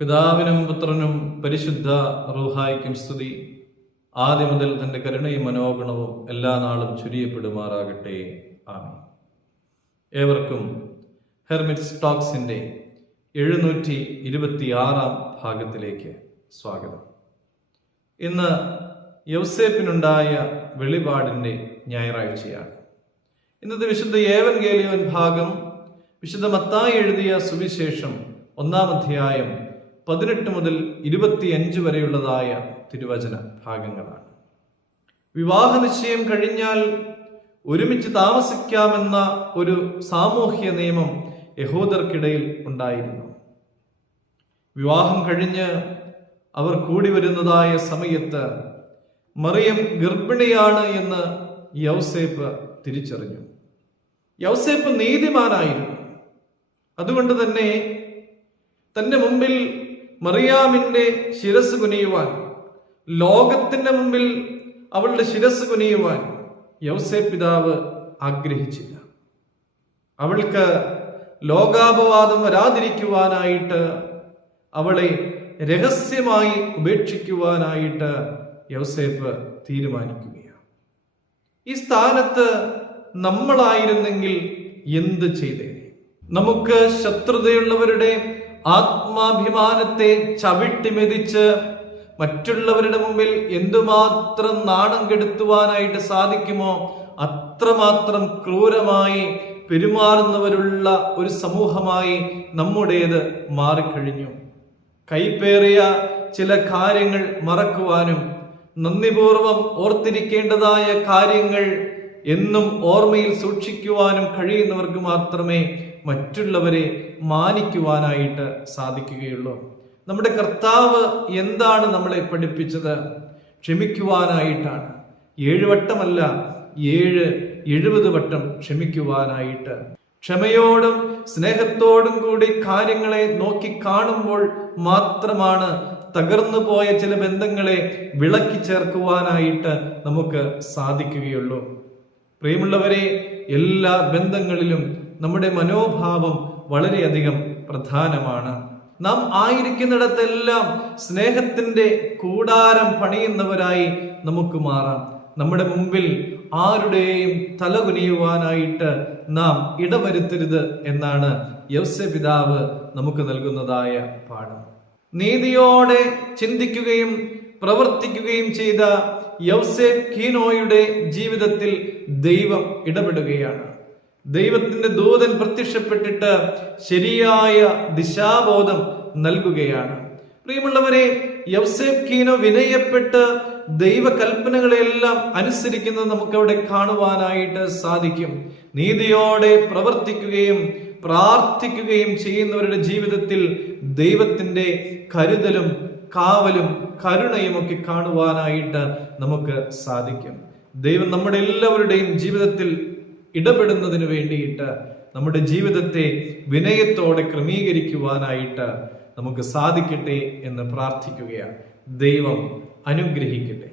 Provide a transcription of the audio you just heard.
പിതാവിനും പുത്രനും പരിശുദ്ധ റൂഹായ്ക്കും സ്തുതി. ആദ്യം മുതൽ തന്റെ കരുണയും മനോഗുണവും എല്ലാ നാളും ചുരിയപ്പെടുമാറാകട്ടെ. ആമേൻ. ഏവർക്കും ഹെർമിറ്റ്സ് ടോക്സിന്റെ 726 ഭാഗത്തിലേക്ക് സ്വാഗതം. ഇന്ന് യൗസേപ്പിനുണ്ടായ വെളിപാടിന്റെ ഞായറാഴ്ചയാണ്. ഇന്നത്തെ വിശുദ്ധ ഏവൻഗേലിയോൻ ഭാഗം വിശുദ്ധ മത്തായി എഴുതിയ സുവിശേഷം 1-ാം അധ്യായം 18 മുതൽ 25 വരെയുള്ളതായ തിരുവചന ഭാഗങ്ങളാണ്. വിവാഹ നിശ്ചയം കഴിഞ്ഞാൽ ഒരുമിച്ച് താമസിക്കാമെന്ന ഒരു സാമൂഹ്യ നിയമം യഹൂദർക്കിടയിൽ ഉണ്ടായിരുന്നു. വിവാഹം കഴിഞ്ഞ് അവർ കൂടി വരുന്നതായ സമയത്ത് മറിയം ഗർഭിണിയാണ് എന്ന് യൗസേപ്പ് തിരിച്ചറിഞ്ഞു. യൗസേപ്പ് നീതിമാനായിരുന്നു. അതുകൊണ്ട് തന്നെ തന്റെ മുമ്പിൽ മറിയാമിന്റെ ശിരസ് കുനിയുവാൻ, ലോകത്തിന്റെ മുമ്പിൽ അവളുടെ ശിരസ് കുനിയുവാൻ യൗസേപ്പ് പിതാവ് ആഗ്രഹിച്ചില്ല. അവൾക്ക് ലോകാപവാദം വരാതിരിക്കുവാനായിട്ട് അവളെ രഹസ്യമായി ഉപേക്ഷിക്കുവാനായിട്ട് യൗസേപ്പ് തീരുമാനിക്കുകയാണ്. ഈ സ്ഥാനത്ത് നമ്മളായിരുന്നെങ്കിൽ എന്ത് ചെയ്തേനെ? നമുക്ക് ശത്രുതയുള്ളവരുടെ ആത്മാഭിമാനത്തെ ചവിട്ടി മെതിച്ച് മറ്റുള്ളവരുടെ മുമ്പിൽ എന്തുമാത്രം നാണം കെടുത്തുവാനായിട്ട് സാധിക്കുമോ അത്രമാത്രം ക്രൂരമായി പെരുമാറുന്നവരുള്ള ഒരു സമൂഹമായി നമ്മുടേത് മാറിക്കഴിഞ്ഞു. കൈപ്പേറിയ ചില കാര്യങ്ങൾ മറക്കുവാനും നന്ദിപൂർവം ഓർത്തിരിക്കേണ്ടതായ കാര്യങ്ങൾ എന്നും ഓർമ്മയിൽ സൂക്ഷിക്കുവാനും കഴിയുന്നവർക്ക് മാത്രമേ മറ്റുള്ളവരെ മാനിക്കുവാനായിട്ട് സാധിക്കുകയുള്ളൂ. നമ്മുടെ കർത്താവ് എന്താണ് നമ്മളെ പഠിപ്പിച്ചത്? ക്ഷമിക്കുവാനായിട്ടാണ്. 7 വട്ടമല്ല, 70 വട്ടം ക്ഷമിക്കുവാനായിട്ട്. ക്ഷമയോടും സ്നേഹത്തോടും കൂടി കാര്യങ്ങളെ നോക്കി കാണുമ്പോൾ മാത്രമാണ് തകർന്നു പോയ ചില ബന്ധങ്ങളെ വിളക്കി ചേർക്കുവാനായിട്ട് നമുക്ക് സാധിക്കുകയുള്ളൂ. പ്രിയമുള്ളവരെ, എല്ലാ ബന്ധങ്ങളിലും നമ്മുടെ മനോഭാവം വളരെയധികം പ്രധാനമാണ്. നാം ആയിരിക്കുന്നിടത്തെല്ലാം സ്നേഹത്തിന്റെ കൂടാരം പണിയുന്നവരായി നമുക്ക് മാറാം. നമ്മുടെ മുമ്പിൽ ആരുടെയും തലകുനിയുവാനായിട്ട് നാം ഇടവരുത്തരുത് എന്നാണ് യൗസേപ്പ് പിതാവ് നമുക്ക് നൽകുന്നതായ പാഠം. നീതിയോടെ ചിന്തിക്കുകയും പ്രവർത്തിക്കുകയും ചെയ്ത യൗസേപ്പ് കീനോയുടെ ജീവിതത്തിൽ ദൈവം ഇടപെടുകയാണ്. ദൈവത്തിന്റെ ദൂതൻ പ്രത്യക്ഷപ്പെട്ടിട്ട് ശരിയായ ദിശാബോധം നൽകുകയാണ്. പ്രിയമുള്ളവരെ, യൗസേപ്പ് കീനോ വിനയപ്പെട്ട് ദൈവകൽപ്പനകളെല്ലാം അനുസരിക്കുന്നത് നമുക്ക് അവിടെ കാണുവാനായിട്ട് സാധിക്കും. നീതിയോടെ പ്രവർത്തിക്കുകയും പ്രാർത്ഥിക്കുകയും ചെയ്യുന്നവരുടെ ജീവിതത്തിൽ ദൈവത്തിന്റെ കരുതലും കാവലും കരുണയും ഒക്കെ കാണുവാനായിട്ട് നമുക്ക് സാധിക്കും. ദൈവം നമ്മുടെ എല്ലാവരുടെയും ജീവിതത്തിൽ ഇടപെടുന്നതിന് വേണ്ടിയിട്ട് നമ്മുടെ ജീവിതത്തെ വിനയത്തോടെ ക്രമീകരിക്കുവാനായിട്ട് നമുക്ക് സാധിക്കട്ടെ എന്ന് പ്രാർത്ഥിക്കുകയാണ്. ദൈവം അനുഗ്രഹിക്കട്ടെ.